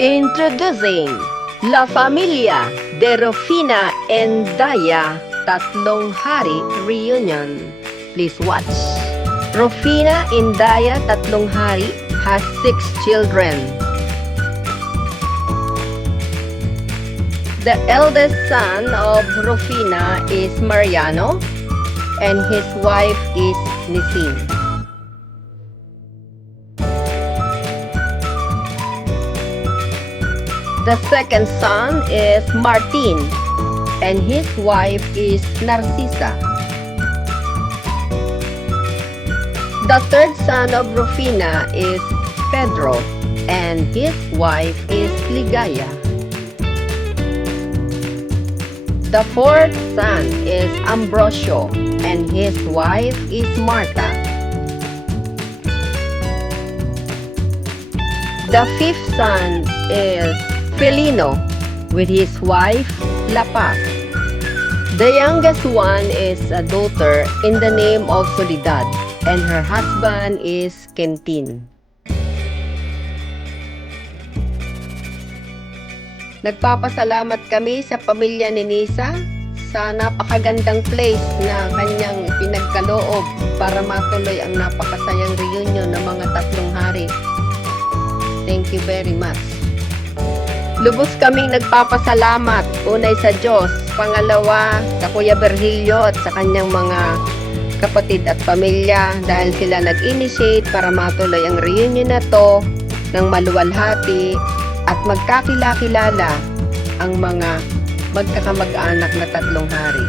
Introducing La Familia de Rufina and Daya Tatlong Hari Reunion. Please watch. Rufina and Daya Tatlong Hari has 6 children. The eldest son of Rufina is Mariano and his wife is Nisin. The second son is Martin and his wife is Narcisa. The third son of Rufina is Pedro and his wife is Ligaya. The fourth son is Ambrosio and his wife is Marta. The fifth son is Felino with his wife La Paz. The youngest one is a daughter in the name of Soledad and her husband is Quentin. Nagpapasalamat kami sa pamilya ni Nisa sa napakagandang place na kanyang pinagkaloob para matuloy ang napakasayang reunion ng mga tatlong hari. Thank you very much. Lubos kaming nagpapasalamat, unay sa Diyos, pangalawa sa Kuya Virgilio at sa kanyang mga kapatid at pamilya dahil sila nag-initiate para matuloy ang reunion na to ng maluwalhati at magkakilala ang mga magkakamag-anak na tatlong hari.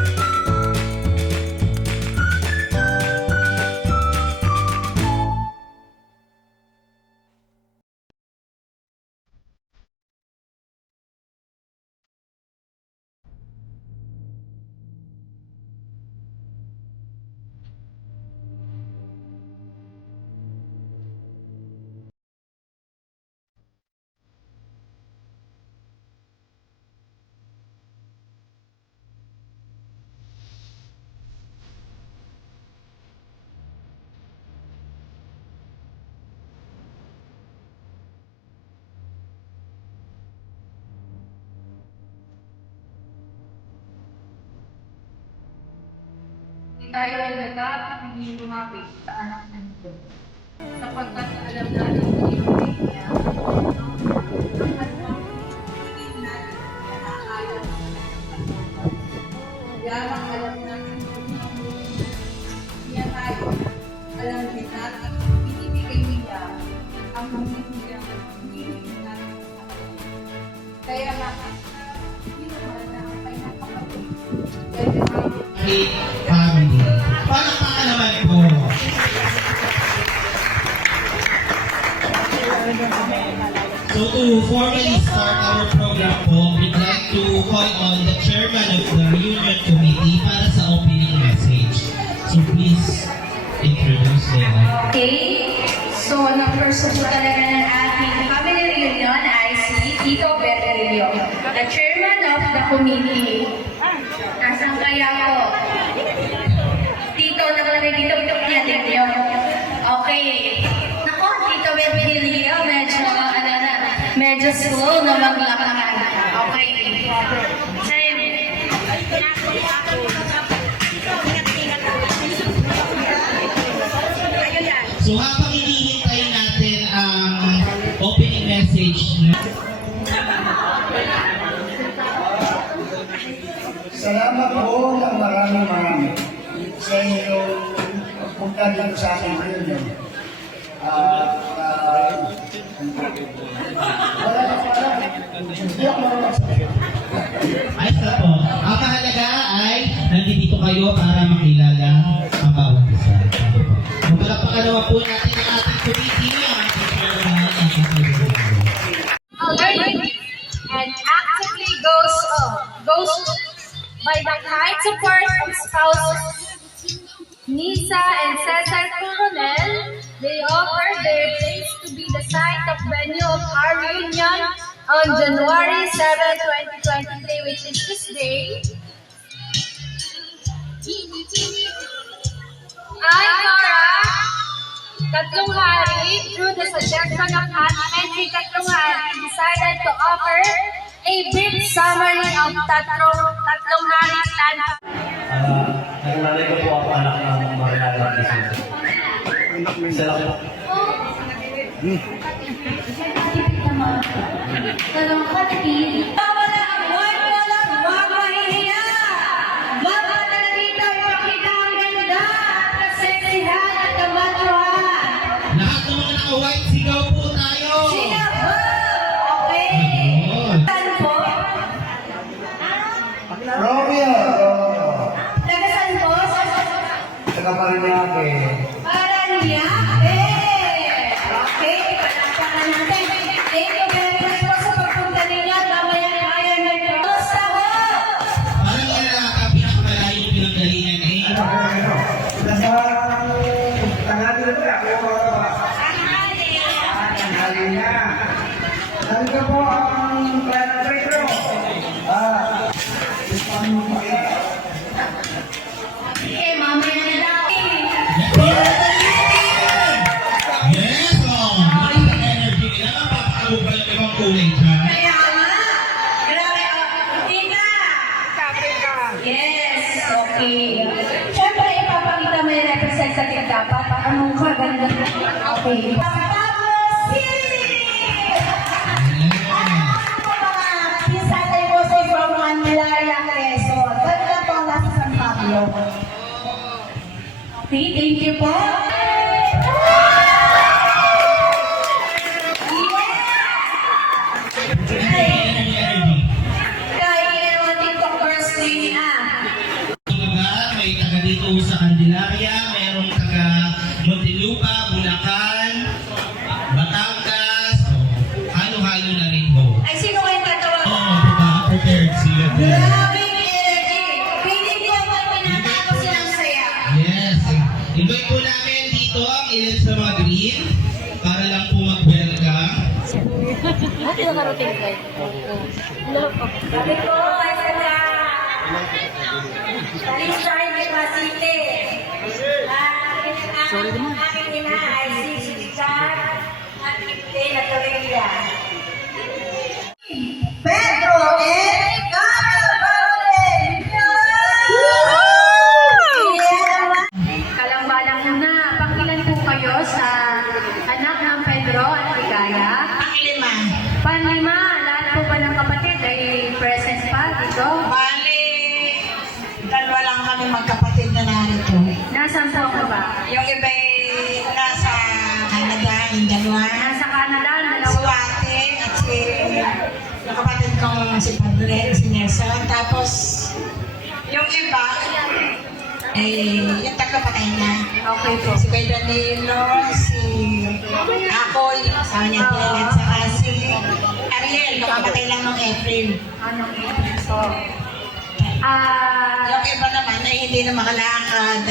Tayo ay dapat hindi lumapit sa anak ng ito. Sapagkat alam natin kung yung niya, at hindi natin nakakaya ng Yamang alam natin kung niya tayo. Alam din natin, binibigay niya ang mamimigay binibigay natin sa kanya. Kaya bakit ginawa na ang kanyang kapatid? Family. Palakpakan naman po. So to formally start our program po, we'd like to call on the chairman of the reunion committee para sa opening message. So please introduce them. Okay, so ang first po talaga ng ating family reunion ay si Tito Virgilio, the chairman of the committee. Nasaan kaya po? Tito, nakalagay dito, yan ninyo. Okay. Nako, Tito Virgilio, medyo slow na maglakaran. Okay. So habang hinihintay natin ang opening message, salamat po ng marami sa inyong pagpunta dito sa aking reunion. Wala na pala. Hindi ako marunong. ayos na po. Ang mahalaga ay nandito kayo para makilala ang bawat isa. Kung palakpakan naman po natin ang ating committee, ang ating chairman, ang ating And actively goes by the kind support of spouses Nisa and Cesar Coronel. They offer their place to be the site of venue of our reunion on January 7, 2023, which is this day. I, Nora, Tatlong Hari, through the suggestion of management, si Tatlong Hari decided to offer a brief summary of Tatlong Hari plan. Nanay ko po ako anak ng Mariana Quezon. Isa lang po. Talong katipid. Wala ang walang mamahiya. Mga na dito ay pakita ang ganda at kaseksihan at kabaluhan. Lahat ng mga naka-white, sigaw po tayo! Sino po? Okay. Ayun. Saan po? Romeo! Taga saan po? Taga Paranaque. Paranaque. Okay, panapakan natin. Thank you very much po sa pagpunta ninyo. Mamaya kaya may kamusta po? Parang pinakamalayong pinanggalingan eh. Nasa tanghali na ako. Tanghali na. Nandito po ang Plano Petro. Eh, mamaya na daw. Yes, oh! Malakas ang energy nila. Napapakabal ng ibang kulay dyan. Kaya nga. Grabe. Tina. Yes, okay. Siyempre, ipapakita mo yung representative dapat. Anong kaganda? Okay. Tapos, pinsan ko sa from Manlaria, Quezon. Ganda po ang nasa San Pablo. Okay, thank you po. Energy. Kaya yung TikTokers din May taga dito sa Candelaria, mayroong taga Muntinlupa, Bulacan, Batangas, halo-halo na rin po. Ay, sino kayo tatawag? Oo, diba? Prepared sila. Grabing energy. Piling ko ako pinatapos silang saya. Yes. Invite po namin dito ang ilan sa mga green para lang po mag-welcome. Sabi ko, ay sila. Talisay de Masite. Aking ina ay si Richard at Kipte na Torrelia. Pedro and Kalambalang muna, pangilan po kayo sa anak ng Pedro at Ligaya? Panglima. Panlima, lahat po ba ng kapatid ay present pa dito? Bali, dalawa lang kami magkapatid na narito. Nasaan po ka ba? Yung iba ay nasa Canada, yung dalawa. Nasa Canada, Si dalawa. Wate at si yung kapatid kong si Padre, si Nelson. Tapos, yung iba, yung taga-patay na. Okay po. Si Kuya Danilo, si Akoy, sa niya din, at saka si Ariel, nakamatay lang noong April. Anong ibig po? Yung iba naman ay hindi na makalakad.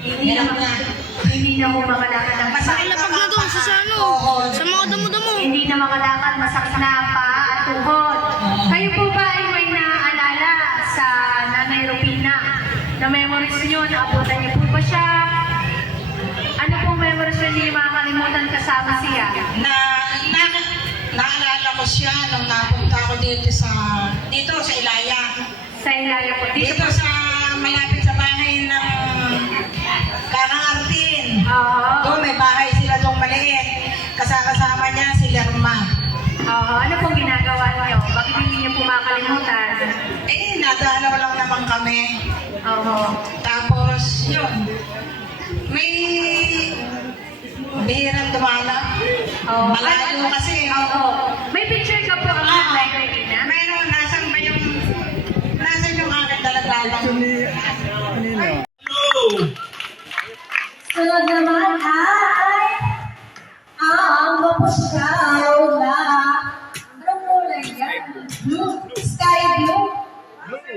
Hindi na po makalakad ng Masakit na Lapag na doon sa ano, Oo. sa mga damo-damo. Hindi na makalakad, masakit na pa at tuhod. Kayo po ba ay may naaalala sa Nanay Rupina na memories nyo? Naabutan niyo po ba siya? Ano pong memories nyo hindi makakalimutan kasama siya? Naalala ko siya nung napunta ako dito sa Ilaya. Sa Ilaya po. Dito sa malapit sa bahay ng Kakang Artin. Oo. Doon may bahay sila doon maliit. Kasama niya si Lerma. Oo. Ano pong ginagawa niyo? Bakit hindi niyo po makakalimutan? Nadalaw lang naman kami. Oo. Tapos, yun. May bihirang dumala. Oo. Malayo kasi. Oo. May picture ka po ang Nanay Rupina? Meron, nasan yung aking daladalang? Sunod naman ay ang mapuskaw na anong kulay yan? Blue? Sky blue?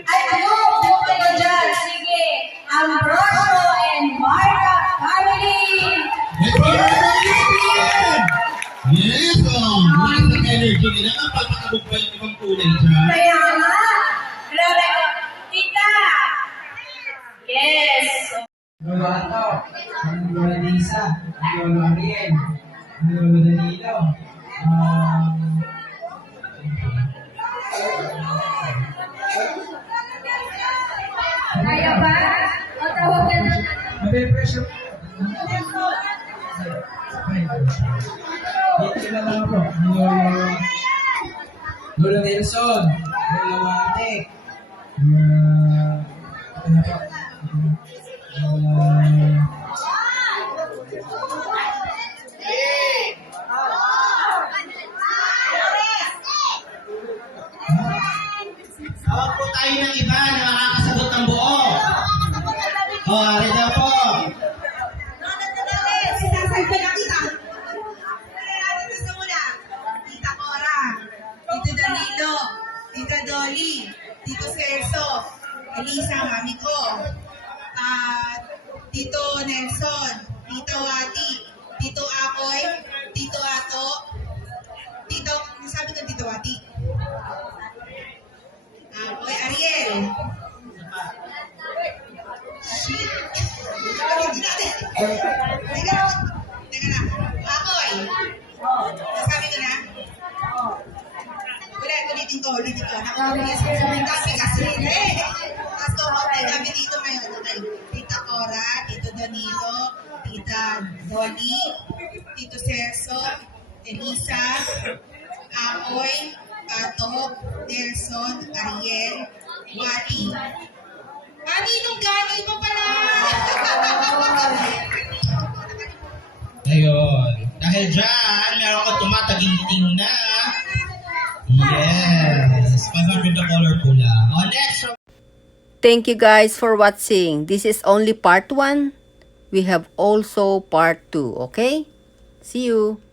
Ay, blue kayo dyan. Sige. Ambrosio and Marta family. Yes, oh! Malakas ang energy nila. Napapakabal ng ibang kulay dyan. Kaya nga. Grabe. Tita. Yes. Ang Lisa, Tama po. Lolo Nelson. Lolo Mate. Ano po? Tawag po tayo ng iba na makakasagot ng buo. O, ari daw po. Sasalpa na kita. Gusto mo na. Tita Cora, Tito Danilo, Tita Dolly, Tito Serso, Elisa, mami ko, Tito Nelson, Tito Wati, Tito Akoy, Tito Ato, Tito, sabi ko Tito Wati? Akoy Ariel. Shit. Hindi natin. Teka lang. Akoy. Sabi ko na? Ulitin ko. Kasi tapos kumonti kami dito ngayon. Okay. Tita Cora, Tito Danilo, Tita Dolly, Tito Serso, Elisa, Akoy, Ato, Nelson, Ariel, Wati. Maninong gani pa pala! Ayun. Dahil dyan, meron ko tumataginting na. Yes. 500 na color pula. O, next. Thank you guys for watching. This is only part 1. We have also part 2, okay? See you.